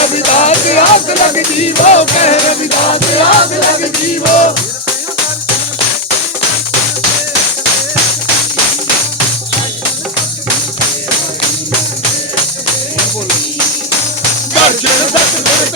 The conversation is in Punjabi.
ਕਹਿ ਰਵਿਦਾਸ ਆਸ ਲਗ ਜੀਵੋ ਕਹਿ ਰਵਿਦਾਸ ਆਸ ਲਗ ਜੀਵੋ ਦਰਸ਼ਨ ਸਤਿਗੁਰ